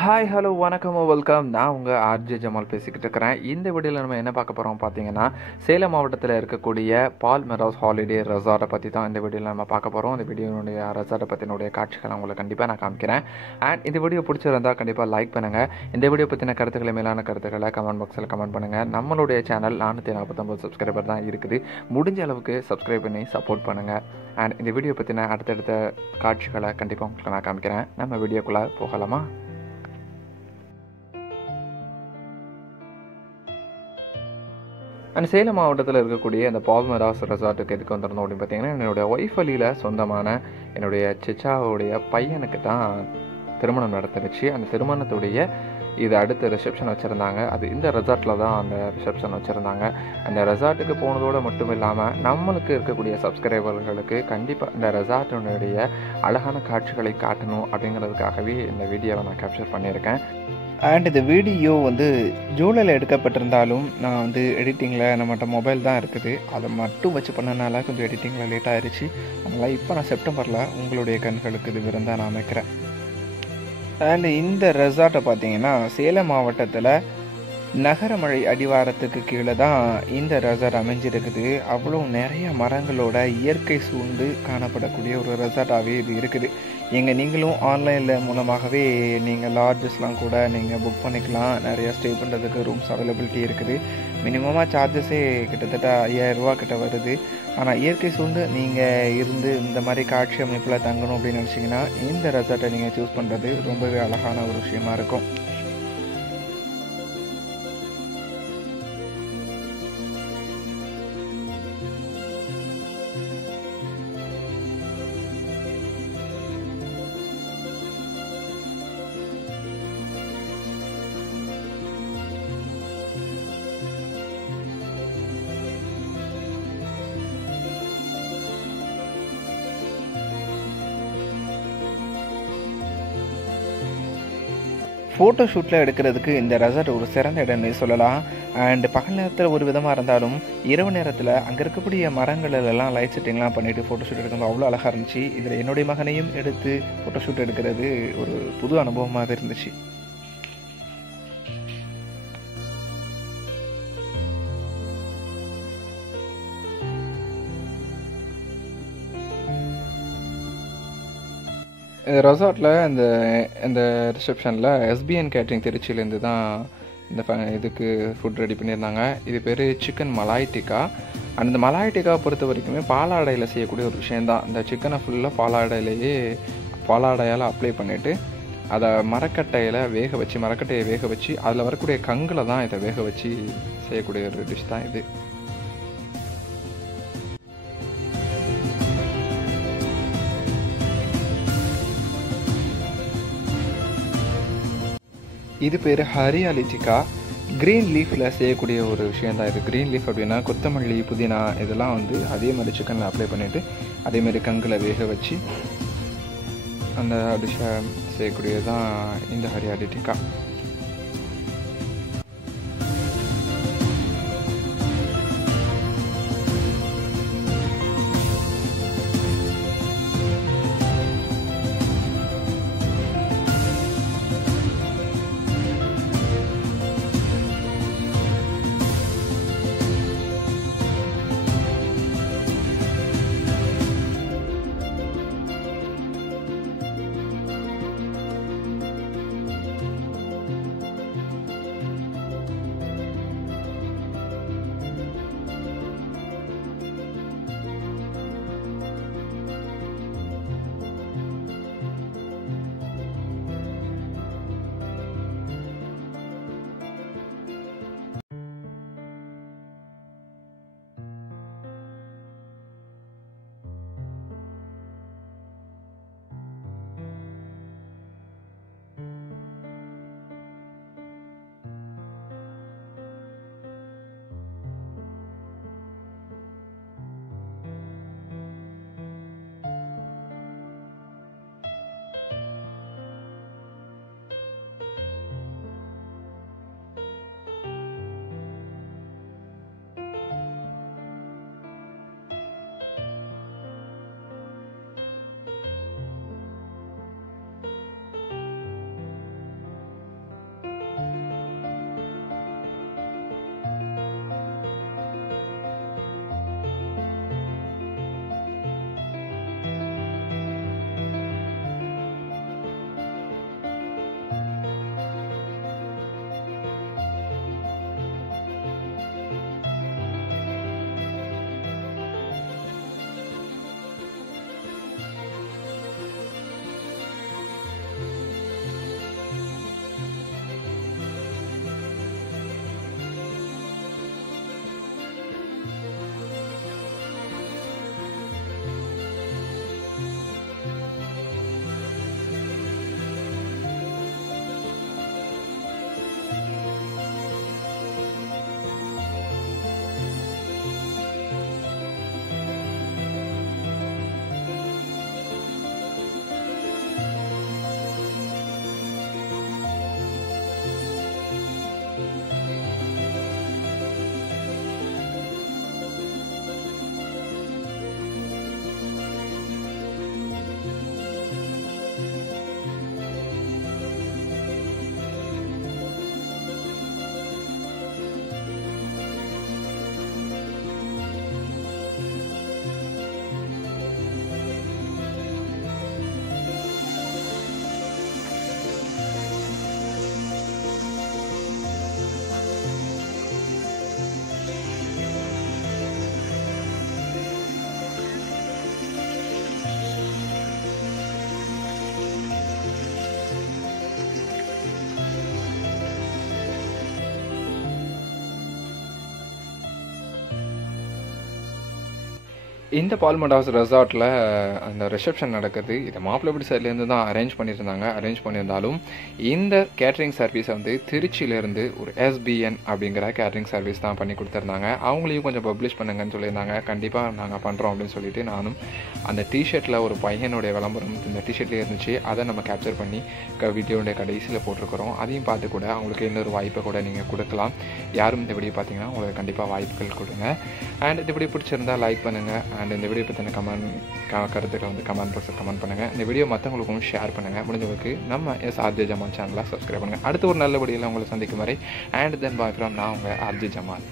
Hi, hello, வணக்கம், welcome. நான் உங்கள் ஆர்ஜே ஜமால் பேசிக்கிட்டு இருக்கிறேன். இந்த வீடியோவில் நம்ம என்ன பார்க்க போகிறோம் பார்த்தீங்கன்னா, சேலம் மாவட்டத்தில் இருக்கக்கூடிய பால்மெராஸ் ஹாலிடே ரெசார்ட்டை பற்றி தான் இந்த வீடியோவில் நம்ம பார்க்க போகிறோம். இந்த வீடியோனுடைய ரெசார்ட்டை பற்றினுடைய காட்சிகளை உங்களுக்கு கண்டிப்பாக நான் காமிக்கிறேன். அண்ட் இந்த வீடியோ பிடிச்சிருந்தால் கண்டிப்பாக லைக் பண்ணுங்கள். இந்த வீடியோ பற்றின கருத்துக்களை மேலான கருத்துக்களை கமெண்ட் பாக்ஸில் கமெண்ட் பண்ணுங்கள். நம்மளுடைய சேனல் 449 சப்ஸ்கிரைபர் தான் இருக்குது. முடிஞ்ச அளவுக்கு சப்ஸ்கிரைப் பண்ணி சப்போர்ட் பண்ணுங்கள். அண்ட் இந்த வீடியோ பற்றின அடுத்தடுத்த காட்சிகளை கண்டிப்பாக உங்களுக்கு நான் காமிக்கிறேன். நம்ம வீடியோக்குள்ளே போகலாமா? அண்ட் சேலம் மாவட்டத்தில் இருக்கக்கூடிய அந்த பால்மெராஸ் ரெசார்ட்டுக்கு எதுக்கு வந்திருந்தோம் அப்படின்னு பார்த்தீங்கன்னா, என்னுடைய ஒய்ஃப் வழியில் சொந்தமான என்னுடைய சிச்சாவுடைய பையனுக்கு தான் திருமணம் நடந்துருச்சு. அந்த திருமணத்துடைய இது அடுத்த ரிசப்ஷன் வச்சுருந்தாங்க. அது இந்த ரெசார்ட்டில் தான் அந்த ரிசப்ஷன் வச்சுருந்தாங்க. அந்த ரெசார்ட்டுக்கு போனதோடு மட்டும் இல்லாமல் நம்மளுக்கு இருக்கக்கூடிய சப்ஸ்கிரைபர்களுக்கு கண்டிப்பாக இந்த ரெசார்ட்டினுடைய அழகான காட்சிகளை காட்டணும் அப்படிங்கிறதுக்காகவே இந்த வீடியோவை நான் கேப்சர் பண்ணியிருக்கேன். அண்ட் இந்த வீடியோ ஜூலையில் எடுக்கப்பட்டிருந்தாலும் நான் எடிட்டிங்கில் நம்மகிட்ட மொபைல் தான் இருக்குது, அதை மட்டும் வச்சு பண்ணனால கொஞ்சம் எடிட்டிங்கில் லேட் ஆகிடுச்சு. அதனால் இப்போ நான் செப்டம்பரில் உங்களுடைய கண்களுக்கு இது விருந்தாக நான் அமைக்கிறேன். அண்ட் இந்த ரெசார்ட்டை பார்த்தீங்கன்னா சேலம் மாவட்டத்தில் நகரமழை அடிவாரத்துக்கு கீழே தான் இந்த ரெசார்ட் அமைஞ்சிருக்குது. அவ்வளோ நிறைய மரங்களோட இயற்கை சூழ்ந்து காணப்படக்கூடிய ஒரு ரெசார்ட்டாகவே இது இருக்குது. நீங்களும் ஆன்லைனில் மூலமாகவே நீங்கள் லாட்ஜஸ்லாம் கூட நீங்கள் புக் பண்ணிக்கலாம். நிறையா ஸ்டே பண்ணுறதுக்கு ரூம்ஸ் அவைலபிலிட்டி இருக்குது. மினிமமாக சார்ஜஸே கிட்டத்தட்ட 5000 ரூபா கிட்ட வருது. ஆனால் இயற்கை சூழ்ந்து நீங்கள் இருந்து இந்த மாதிரி காட்சி அமைப்பில் தங்கணும் அப்படின்னு நினச்சிங்கன்னா இந்த ரெசார்ட்டை நீங்கள் சூஸ் பண்ணுறது ரொம்பவே அழகான ஒரு விஷயமா இருக்கும். ஃபோட்டோ ஷூட்டில் எடுக்கிறதுக்கு இந்த ரெசார்ட் ஒரு சிறந்த இடம்னு சொல்லலாம். அண்ட் பகல் நேரத்தில் ஒரு விதமாக இருந்தாலும் இரவு நேரத்தில் அங்கே இருக்கக்கூடிய மரங்களெல்லாம் லைட் செட்டிங்லாம் பண்ணிவிட்டு ஃபோட்டோ ஷூட் எடுக்கும்போது அவ்வளோ அழகாக இருந்துச்சு. இதில் என்னுடைய மகனையும் எடுத்து ஃபோட்டோ ஷூட் எடுக்கிறது ஒரு புது அனுபவமாக இருந்துச்சு. இந்த ரெசார்ட்டில் இந்த ரிசப்ஷனில் எஸ்பிஎன் கேட்ரிங் திருச்சியிலேருந்து தான் இதுக்கு ஃபுட் ரெடி பண்ணியிருந்தாங்க. இது பேர் சிக்கன் மலாய் டிக்கா. அண்ட் இந்த மலாய் டிக்கா பொறுத்த வரைக்குமே பாலாடையில் செய்யக்கூடிய ஒரு விஷயந்தான். இந்த சிக்கனை ஃபுல்லாக பாலாடையால் அப்ளை பண்ணிவிட்டு அதை மரக்கட்டையை வேக வச்சு அதில் வரக்கூடிய கங்கில் தான் இதை வேக வச்சு செய்யக்கூடிய ஒரு டிஷ் தான் இது. இது பேர் ஹரியாலி டிக்கா. க்ரீன் லீஃபில் செய்யக்கூடிய ஒரு விஷயந்தான் இது. க்ரீன் லீஃப் அப்படின்னா கொத்தமல்லி, புதினா இதெல்லாம் அதே மாதிரி சிக்கனில் அப்ளை பண்ணிவிட்டு அதேமாதிரி கங்கில் வேக வச்சு அந்த டிஷ்ஷை செய்யக்கூடியது தான் இந்த ஹரியாலி டிக்கா. இந்த பால்மண்ட் ஹவுஸ் ரெசார்ட்டில் அந்த ரிசப்ஷன் நடக்குது. இதை மாப்பிள்ளை வீடு சைட்லேருந்து தான் அரேஞ்ச் பண்ணியிருந்தாலும் இந்த கேட்ரிங் சர்வீஸை வந்து திருச்சியிலேருந்து ஒரு SBN அப்படிங்கிற கேட்ரிங் சர்வீஸ் தான் பண்ணி கொடுத்துருந்தாங்க. அவங்களையும் கொஞ்சம் பப்ளிஷ் பண்ணுங்கன்னு சொல்லியிருந்தாங்க. கண்டிப்பாக நாங்கள் பண்ணுறோம் அப்படின்னு சொல்லிட்டு நானும் அந்த டிஷர்ட்டில் ஒரு பையனுடைய விளம்பரம் இந்த டிஷர்ட்லேயே இருந்துச்சு. அதை நம்ம கேப்சர் பண்ணி வீடியோடைய கடைசியில் போட்டிருக்கிறோம். அதையும் பார்த்து கூட அவங்களுக்கு இன்னொரு வாய்ப்பை கூட நீங்கள் கொடுக்கலாம். யாரும் இந்த வீடியோ பார்த்தீங்கன்னா உங்களுக்கு கண்டிப்பாக வாய்ப்புகள் கொடுங்க. அண்ட் இந்த வீடியோ பிடிச்சிருந்தால் லைக் பண்ணுங்கள். அண்ட் இந்த வீடியோ பற்றின கருத்துக்களை வந்து கமெண்ட் பாக்ஸில் கமெண்ட் பண்ணுங்கள். இந்த வீடியோ மற்றவங்களுக்கும் ஷேர் பண்ணுங்கள். முடிஞ்சவருக்கு நம்ம RJ ஜமால் சேனலை சப்ஸ்கிரைப் பண்ணுங்கள். அடுத்த ஒரு நல்ல வீடியோவில் உங்களை சந்திக்கும் வரை அண்ட் தென் பாய் ஃப்ரம் நான் உங்கள் RJ ஜமால்.